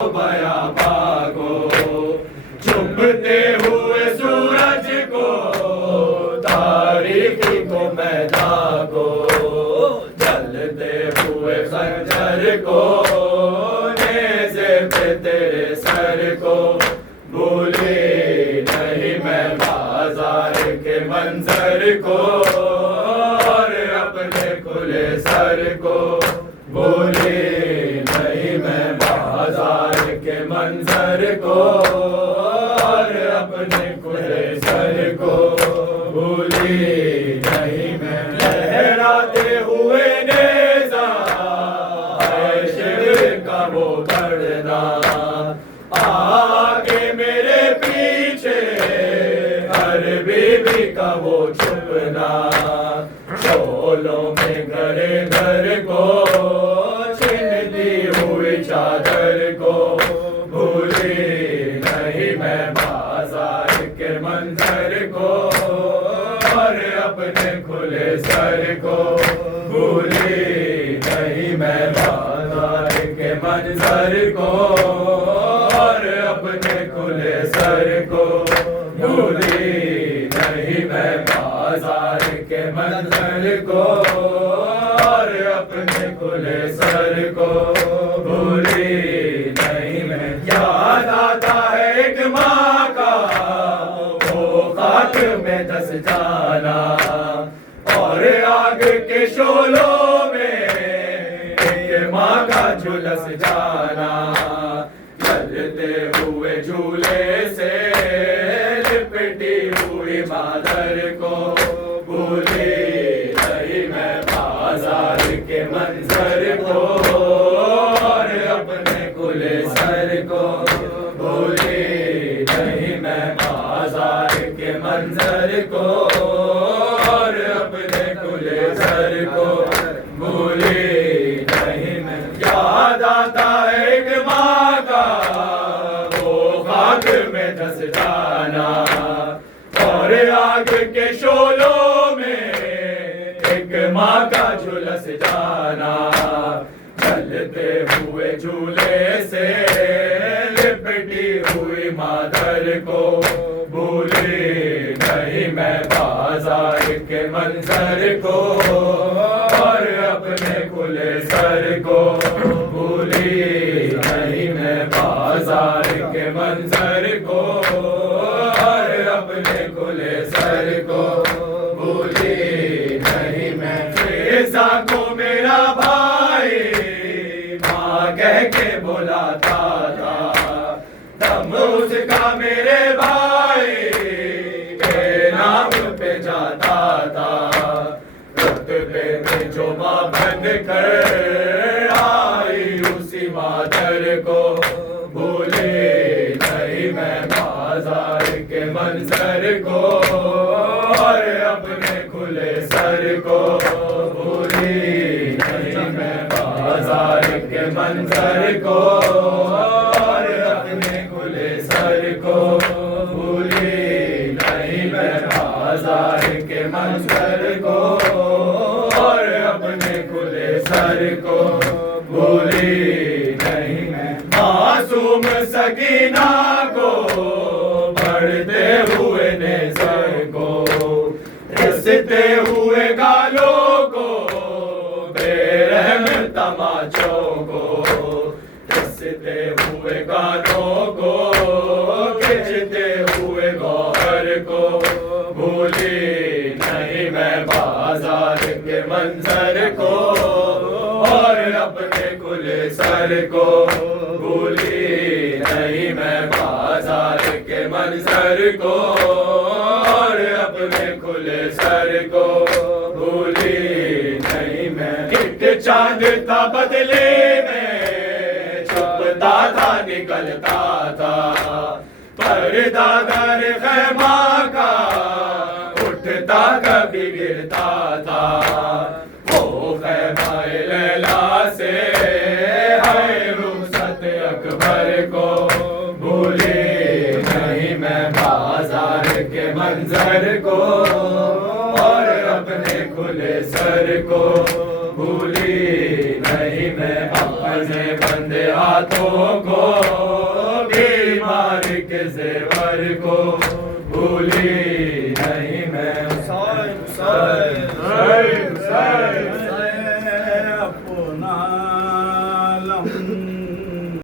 बयाबा को, चुभते हुए सूरज को, तारीकी को, मैदान को, जलते हुए खंजर को, नेज़े पे तेरे सर को, भूली नहीं मैं बाजार के मंजर को, और अपने खुले सर को, भूली नहीं मैं बाजार के मंजर को, और अपने खुले सर को, भूली नहीं मैं। लहराते हुए नेज़ा है शिव का वो बढ़ना, आगे मेरे पीछे हर बीबी का वो छुपना, शोलों में घरे घर को, चादर को, भूली नहीं मैं बाजार के मंजर को, और अपने खुले सर को, भूली नहीं मैं बाजार के मंजर को, और अपने खुले सर को, भूली नहीं मैं बाजार के मंजर को, और अपने खुले सर को, भूली नहीं मैं। याद आता है एक माँ का वो खाक में धस जाना, और आग के शोलों में एक माँ का झुलस जाना, चलते हुए झूले से लिपटी हुई मादर को, भूली नहीं मैं बाजार के मंजर को, सर को, भूली नहीं मैं बाजार के मंजर को, और अपने खुले सर को, भूली नहीं मैं। याद आता है एक माँ का वो खाक में धस जाना, और आग के शोलों में एक माँ का झुलस जाना, चलते हुए झूले से लिपटी हुई मादर को, भूली नहीं मैं बाजार के मंजर को, और अपने खुले सर को, भूली नहीं मैं बाजार के मंजर को, और अपने खुले सर को, भूली नहीं मैं। ऐसा को मेरा भाई कह के बुलाता था, दम उसका मेरे भाई के नाम पे जाता था, रुतबे में जो माँ बन कर आई उसी मादर को, भूले नहीं मैं बाजार के मंजर को, और अपने खुले सर को, भूली नहीं मैं बाजार के मंजर को, और अपने खुले सर को, भूली नहीं मैं बाजार के मंजर को, और अपने खुले सर को, भूली नहीं मैं। मासूम सकीना को बढ़ते हुए नेज़र को, रिसते हुए गालों को, बेरहम तमाचों को, रिसते हुए गानों को, खिंचते हुए गौहर को, भूली नहीं मैं बाजार के मंजर को, और अपने खुले सर को, भूली नहीं मैं बाजार के मंजर को, और अपने खुले सर को, भूली नहीं मैं। एक चांद था बदले में छुपता था निकलता था, पर्दा दर खैमा का उठता कभी गिरता था, वो खैमा लैला से है रुखसत अकबर को, भूले नहीं मैं बाजार के मंजर को, और अपने खुले सर को, भूली नहीं मैं अपने बंदे बातों को, बीमारी के ज़ेवर को भूली नहीं मैं। हुसैन हुसैन हुसैन